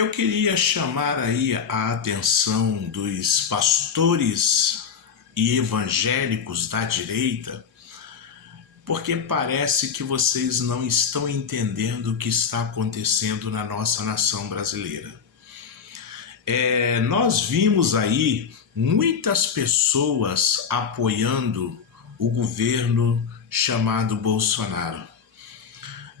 Eu queria chamar aí a atenção dos pastores e evangélicos da direita, porque parece que vocês não estão entendendo o que está acontecendo na nossa nação brasileira. Nós vimos aí muitas pessoas apoiando o governo chamado Bolsonaro.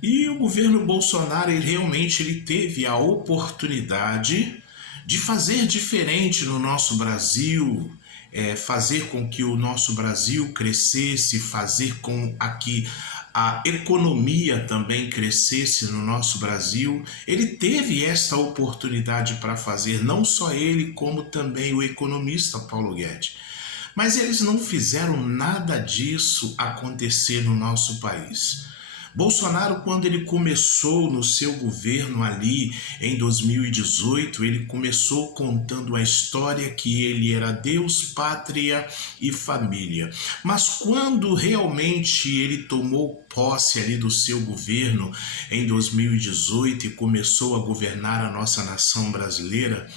E o governo Bolsonaro ele teve a oportunidade de fazer diferente no nosso Brasil, fazer com que o nosso Brasil crescesse, fazer com que a economia também crescesse no nosso Brasil. Ele teve esta oportunidade para fazer, não só ele, como também o economista Paulo Guedes. Mas eles não fizeram nada disso acontecer no nosso país. Bolsonaro, quando ele começou no seu governo ali em 2018, ele começou contando a história que ele era Deus, pátria e família. Mas quando realmente ele tomou posse ali do seu governo em 2018 e começou a governar a nossa nação brasileira,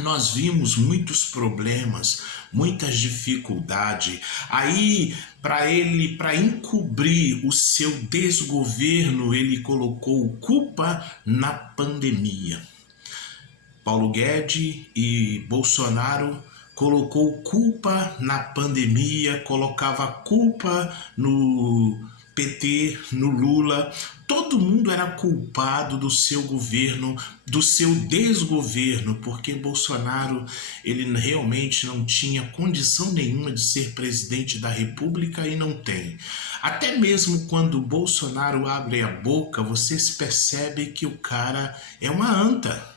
nós vimos muitos problemas, muitas dificuldades. Aí, para encobrir o seu desgoverno, ele colocou culpa na pandemia. Paulo Guedes e Bolsonaro colocou culpa na pandemia, colocava culpa no PT, no Lula. Todo mundo era culpado do seu governo, do seu desgoverno, porque Bolsonaro ele realmente não tinha condição nenhuma de ser presidente da República e não tem. Até mesmo quando o Bolsonaro abre a boca, você se percebe que o cara é uma anta.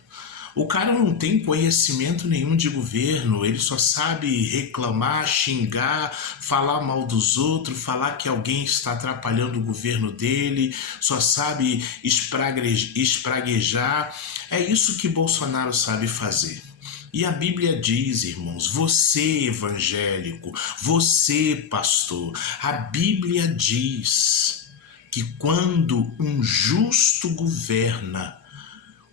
O cara não tem conhecimento nenhum de governo, ele só sabe reclamar, xingar, falar mal dos outros, falar que alguém está atrapalhando o governo dele, só sabe espraguejar. É isso que Bolsonaro sabe fazer. E a Bíblia diz, irmãos, você evangélico, você pastor, a Bíblia diz que quando um justo governa,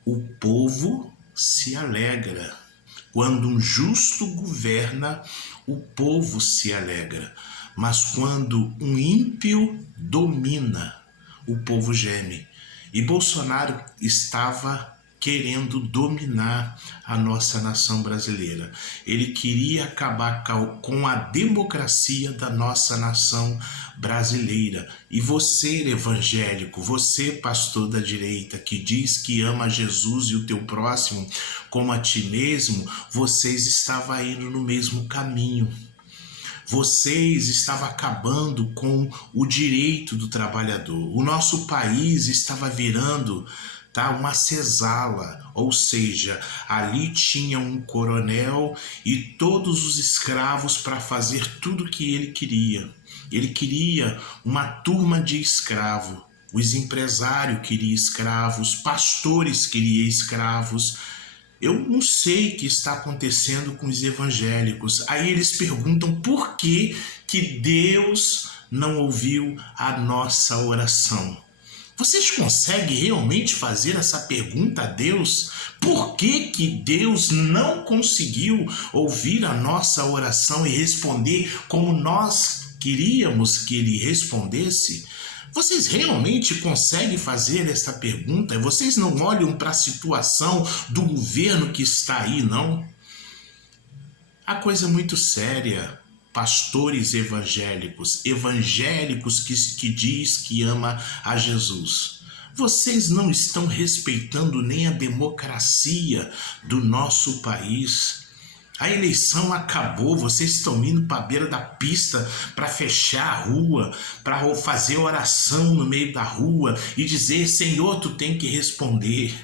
o povo se alegra. Quando um justo governa, o povo se alegra. Mas quando um ímpio domina, o povo geme. E Bolsonaro estava querendo dominar a nossa nação brasileira. Ele queria acabar com a democracia da nossa nação brasileira. E você, evangélico, você, pastor da direita, que diz que ama Jesus e o teu próximo como a ti mesmo, vocês estavam indo no mesmo caminho. Vocês estavam acabando com o direito do trabalhador. O nosso país estava virando uma senzala, ou seja, ali tinha um coronel e todos os escravos para fazer tudo o que ele queria. Ele queria uma turma de escravos. Os empresários queriam escravos, pastores queriam escravos. Eu não sei o que está acontecendo com os evangélicos. Aí eles perguntam por que Deus não ouviu a nossa oração. Vocês conseguem realmente fazer essa pergunta a Deus? Por que Deus não conseguiu ouvir a nossa oração e responder como nós queríamos que Ele respondesse? Vocês realmente conseguem fazer essa pergunta? Vocês não olham para a situação do governo que está aí, não? A coisa é muito séria. Pastores evangélicos que diz que ama a Jesus. Vocês não estão respeitando nem a democracia do nosso país. A eleição acabou, vocês estão indo para a beira da pista para fechar a rua, para fazer oração no meio da rua e dizer, Senhor, tu tem que responder.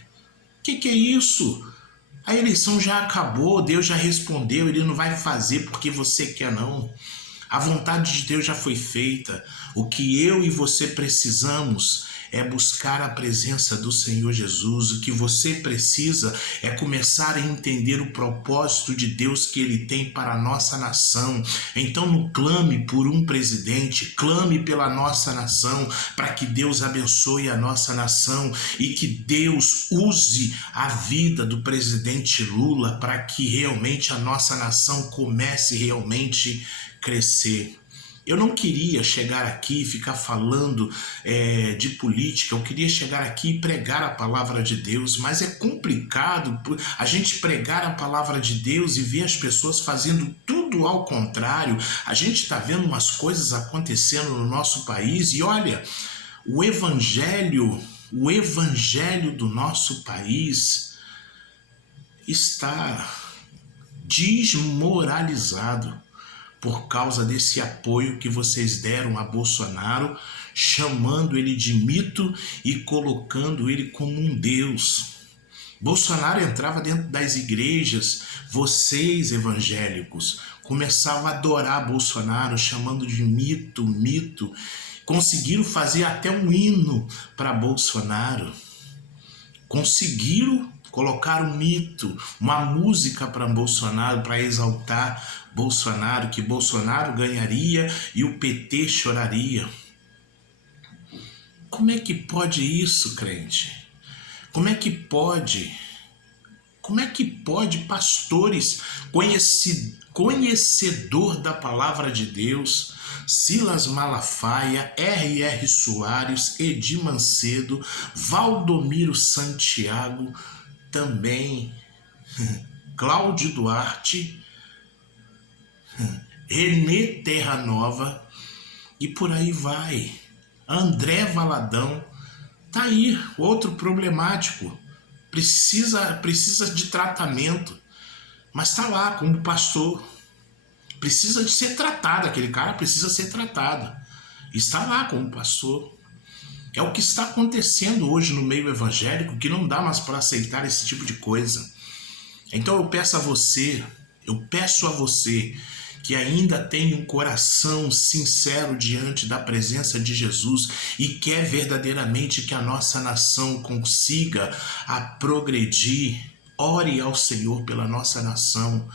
Que é isso? A eleição já acabou, Deus já respondeu, Ele não vai fazer porque você quer não. A vontade de Deus já foi feita. O que eu e você precisamos é buscar a presença do Senhor Jesus. O que você precisa é começar a entender o propósito de Deus que Ele tem para a nossa nação. Então não clame por um presidente, clame pela nossa nação, para que Deus abençoe a nossa nação e que Deus use a vida do presidente Lula para que realmente a nossa nação comece realmente a crescer. Eu não queria chegar aqui e ficar falando de política, eu queria chegar aqui e pregar a palavra de Deus, mas é complicado a gente pregar a palavra de Deus e ver as pessoas fazendo tudo ao contrário. A gente está vendo umas coisas acontecendo no nosso país e olha, o evangelho do nosso país está desmoralizado por causa desse apoio que vocês deram a Bolsonaro, chamando ele de mito e colocando ele como um Deus. Bolsonaro entrava dentro das igrejas, vocês evangélicos começavam a adorar Bolsonaro, chamando de mito, mito. Conseguiram fazer até um hino para Bolsonaro. Conseguiram colocar um mito, uma música para Bolsonaro, para exaltar Bolsonaro, que Bolsonaro ganharia e o PT choraria. Como é que pode isso, crente? Como é que pode pastores, conhecedor da palavra de Deus, Silas Malafaia, R.R. Soares, Edir Macedo, Valdomiro Santiago, também Cláudio Duarte, Renê Terra Nova e por aí vai, André Valadão, tá aí, outro problemático, precisa de tratamento, mas tá lá como pastor, precisa de ser tratado, aquele cara precisa ser tratado, está lá como pastor. É o que está acontecendo hoje no meio evangélico, que não dá mais para aceitar esse tipo de coisa. Então eu peço a você que ainda tem um coração sincero diante da presença de Jesus e quer verdadeiramente que a nossa nação consiga a progredir, ore ao Senhor pela nossa nação,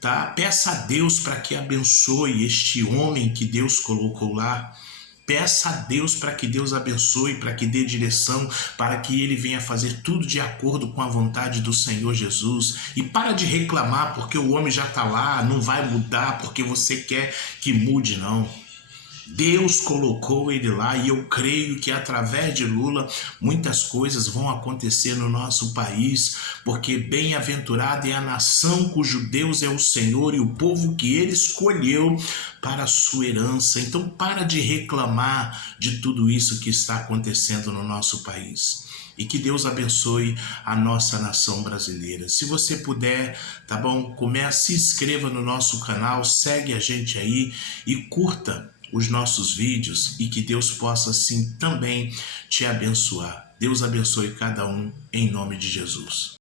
tá? Peça a Deus para que abençoe este homem que Deus colocou lá. Peça a Deus para que Deus abençoe, para que dê direção, para que ele venha fazer tudo de acordo com a vontade do Senhor Jesus. E para de reclamar porque o homem já está lá, não vai mudar porque você quer que mude, não. Deus colocou ele lá e eu creio que através de Lula muitas coisas vão acontecer no nosso país, porque bem-aventurada é a nação cujo Deus é o Senhor e o povo que ele escolheu para a sua herança. Então para de reclamar de tudo isso que está acontecendo no nosso país. E que Deus abençoe a nossa nação brasileira. Se você puder, tá bom? Se inscreva no nosso canal, segue a gente aí e curta os nossos vídeos e que Deus possa assim também te abençoar. Deus abençoe cada um em nome de Jesus.